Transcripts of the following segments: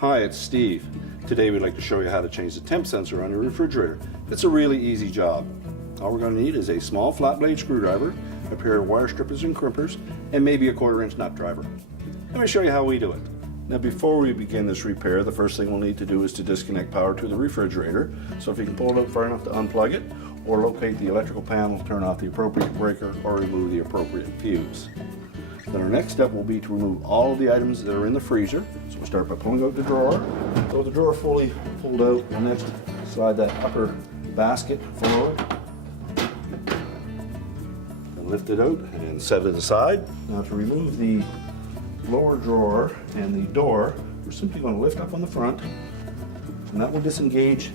Hi, it's Steve. Today we'd like to show you how to change the temp sensor on your refrigerator. It's a really easy job. All we're going to need is a small flat blade screwdriver, a pair of wire strippers and crimpers, and maybe a 1/4 inch nut driver. Let me show you how we do it. Now before we begin this repair, the first thing we'll need to do is to disconnect power to the refrigerator. So if you can pull it out far enough to unplug it, or locate the electrical panel, turn off the appropriate breaker, or remove the appropriate fuse. Then our next step will be to remove all of the items that are in the freezer. So we'll start by pulling out the drawer. So with the drawer fully pulled out, we'll next slide that upper basket forward. And lift it out and set it aside. Now to remove the lower drawer and the door, we're simply going to lift up on the front, and that will disengage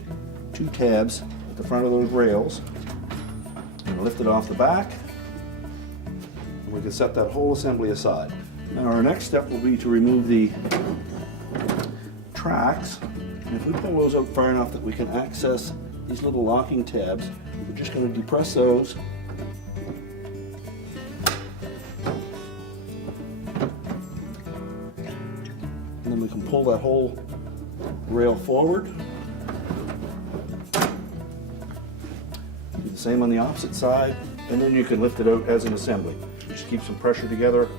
2 tabs at the front of those rails. And lift it off the back. We can set that whole assembly aside. Now our next step will be to remove the tracks. And if we pull those out far enough that we can access these little locking tabs, we're just going to depress those. And then we can pull that whole rail forward. Do the same on the opposite side, and then you can lift it out as an assembly. Just keep some pressure together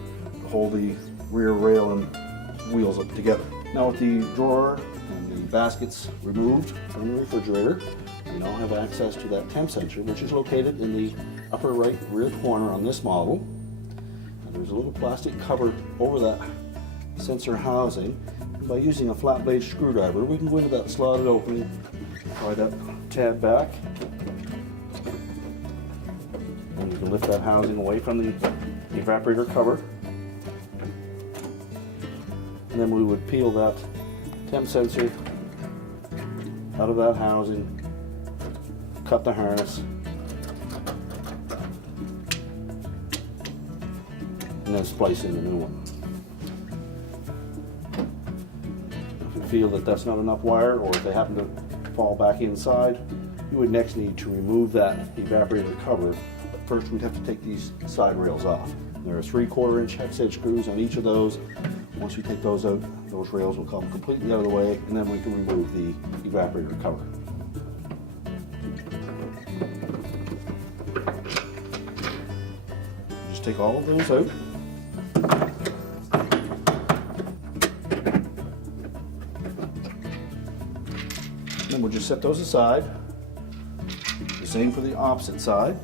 to hold the rear rail and wheels up together. Now with the drawer and the baskets removed from the refrigerator, we now have access to that temp sensor, which is located in the upper right rear corner on this model. And there's a little plastic cover over that sensor housing. And by using a flat blade screwdriver, we can go into that slotted opening, pry that tab back, and you can lift that housing away from the evaporator cover. And then we would peel that temp sensor out of that housing, cut the harness, and then splice in the new one. If you feel that that's not enough wire, or if they happen to fall back inside, you would next need to remove that evaporator cover. First, we'd have to take these side rails off. There are 3/4 inch hex head screws on each of those. Once we take those out, those rails will come completely out of the way, and then we can remove the evaporator cover. Just take all of those out. Then we'll just set those aside. The same for the opposite side.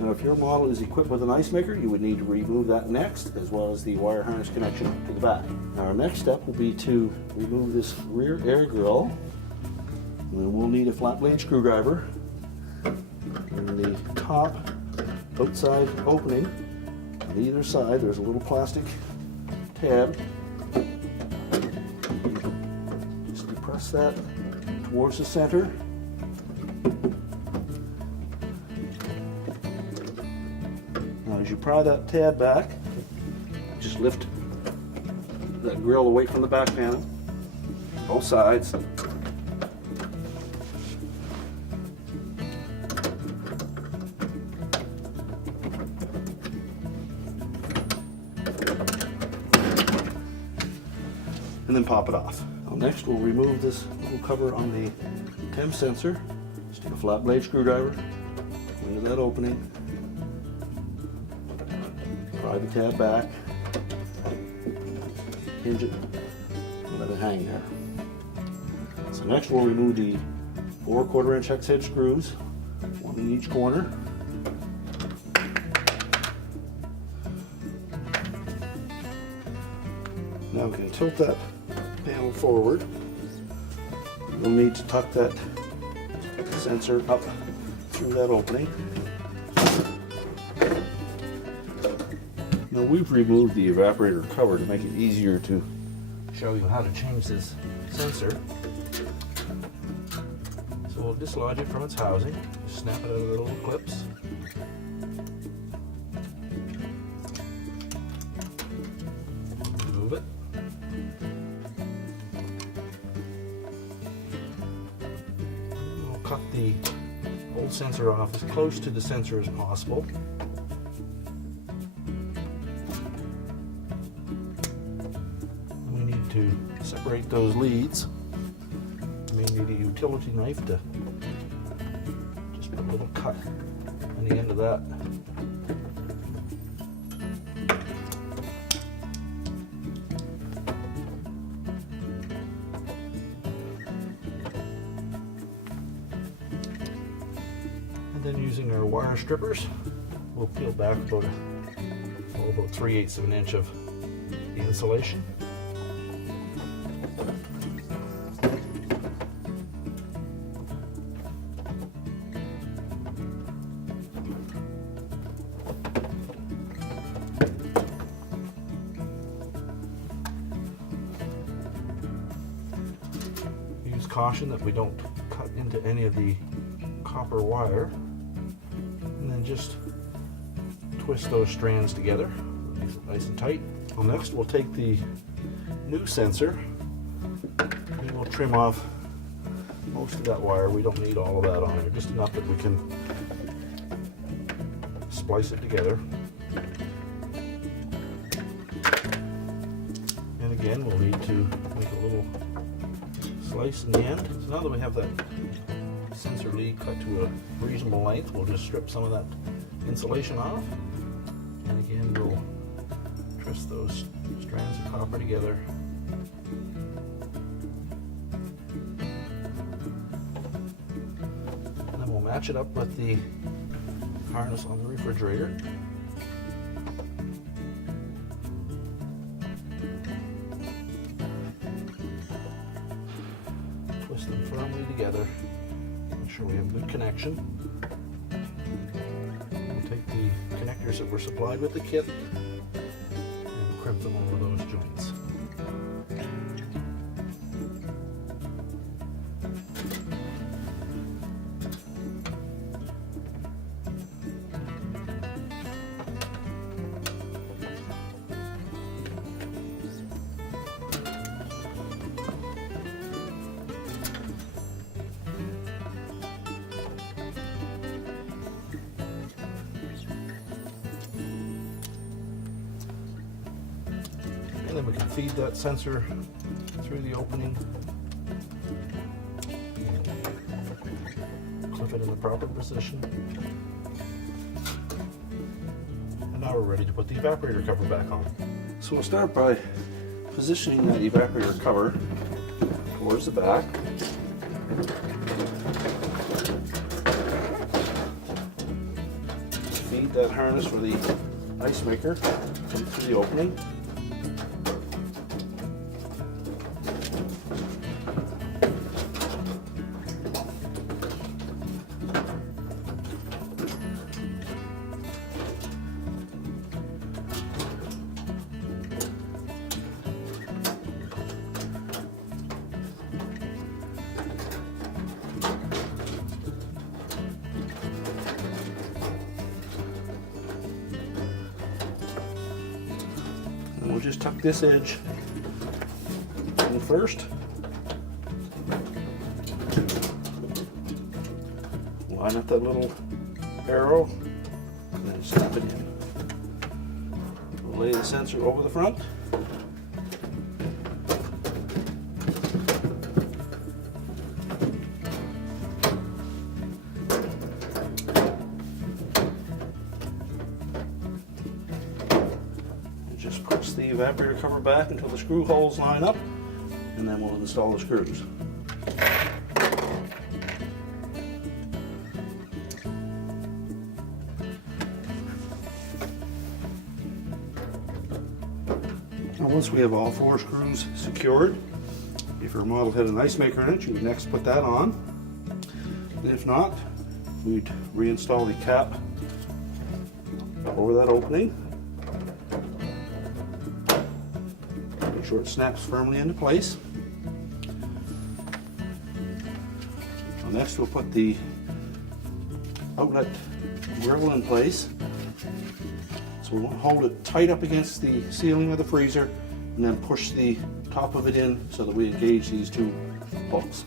Now if your model is equipped with an ice maker, you would need to remove that next, as well as the wire harness connection to the back. Now our next step will be to remove this rear air grill. And then we'll need a flat blade screwdriver. In the top outside opening on either side, there's a little plastic tab. Just depress that towards the center. Now as you pry that tab back, just lift that grill away from the back panel, both sides. And then pop it off. Now next we'll remove this little cover on the temp sensor. Just take a flat blade screwdriver, go into that opening, pry the tab back, hinge it, and let it hang there. So next we'll remove the 4/4 inch hex head screws, one in each corner. Now we can tilt that panel forward. We'll need to tuck that sensor up through that opening. Now we've removed the evaporator cover to make it easier to show you how to change this sensor. So we'll dislodge it from its housing, snap it out of the little clips. Remove it. We'll cut the whole old sensor off as close to the sensor as possible. We need to separate those leads. We may need a utility knife to just put a little cut on the end of that. And then using our wire strippers, we'll peel back about 3/8 of an inch of the insulation. Use caution that we don't cut into any of the copper wire. And then just twist those strands together, nice and tight. Well, next we'll take the new sensor and we'll trim off most of that wire. We don't need all of that on there, just enough that we can splice it together. And again, we'll need to make a little slice in the end. So now that we have that sensor lead cut to a reasonable length, we'll just strip some of that insulation off, and again we'll twist those strands of copper together. And then we'll match it up with the harness on the refrigerator. Twist them firmly together. Make sure we have good connection. We'll take the connectors that were supplied with the kit and crimp them over those joints. And then we can feed that sensor through the opening, clip it in the proper position. And now we're ready to put the evaporator cover back on. So we'll start by positioning that evaporator cover towards the back. Feed that harness for the ice maker through the opening. And we'll just tuck this edge in first. Line up that little arrow and then snap it in. We'll lay the sensor over the front. Just press the evaporator cover back until the screw holes line up, and then we'll install the screws. Now once we have all 4 screws secured, if your model had an ice maker in it, you would next put that on. And if not, we'd reinstall the cap over that opening. Make sure it snaps firmly into place. Now next we'll put the outlet grill in place. So we want to hold it tight up against the ceiling of the freezer and then push the top of it in so that we engage these 2 hooks.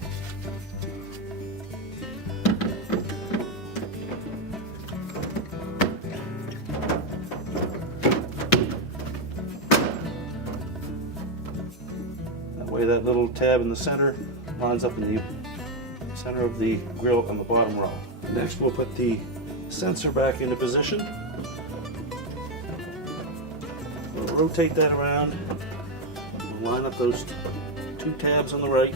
way that little tab in the center lines up in the center of the grill on the bottom row. Next we'll put the sensor back into position. We'll rotate that around. We'll line up those two tabs on the right.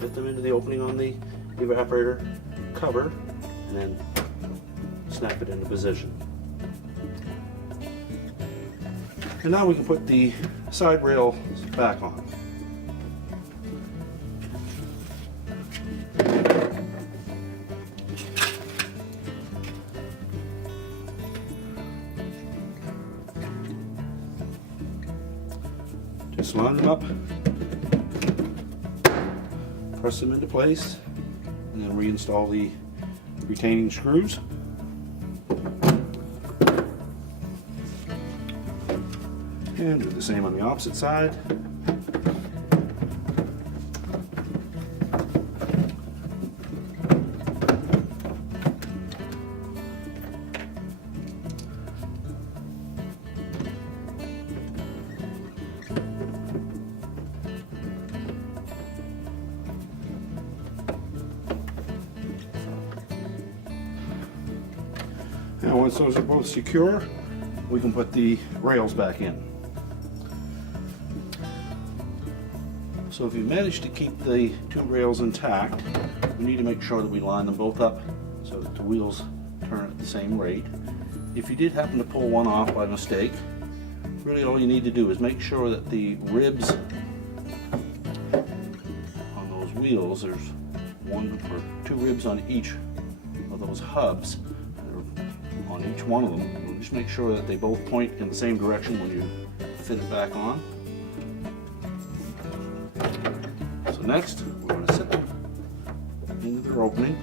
Fit them into the opening on the evaporator cover and then snap it into position. And now we can put the side rails back on. Just line them up, press them into place, and then reinstall the retaining screws. And do the same on the opposite side. Now once those are both secure, we can put the rails back in. So if you manage to keep the two rails intact, we need to make sure that we line them both up so that the wheels turn at the same rate. If you did happen to pull one off by mistake, really all you need to do is make sure that the ribs on those wheels, there's one or two ribs on each of those hubs, on each one of them. We'll just make sure that they both point in the same direction when you fit it back on. So next, we're going to set them into their opening.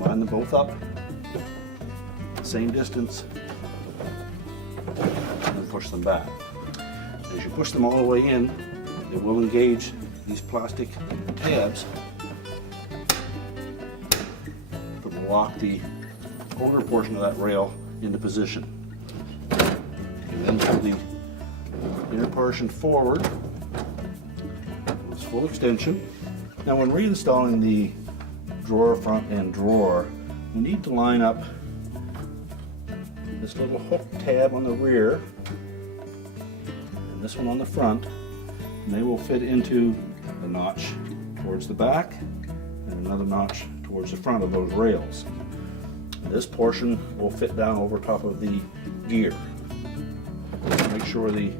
Line them both up, same distance, and then push them back. As you push them all the way in, it will engage these plastic tabs that will lock the outer portion of that rail into position. And then pull the inner portion forward to its full extension. Now when reinstalling the drawer front and drawer, you need to line up this little hook tab on the rear and this one on the front, and they will fit into the notch towards the back and another notch towards the front of those rails. This portion will fit down over top of the gear. Make sure the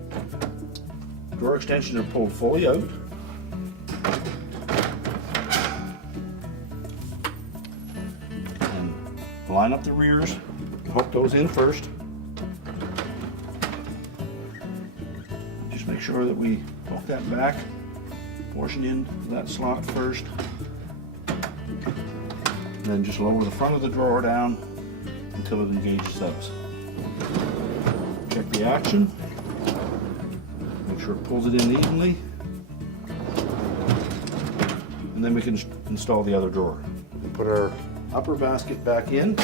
drawer extensions are pulled fully out. And line up the rears, hook those in first. Just make sure that we hook that back portion in that slot first. And then just lower the front of the drawer down until it engages those. Check the action. Make sure it pulls it in evenly. And then we can install the other drawer. We put our upper basket back in.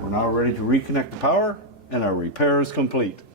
We're now ready to reconnect the power, and our repair is complete.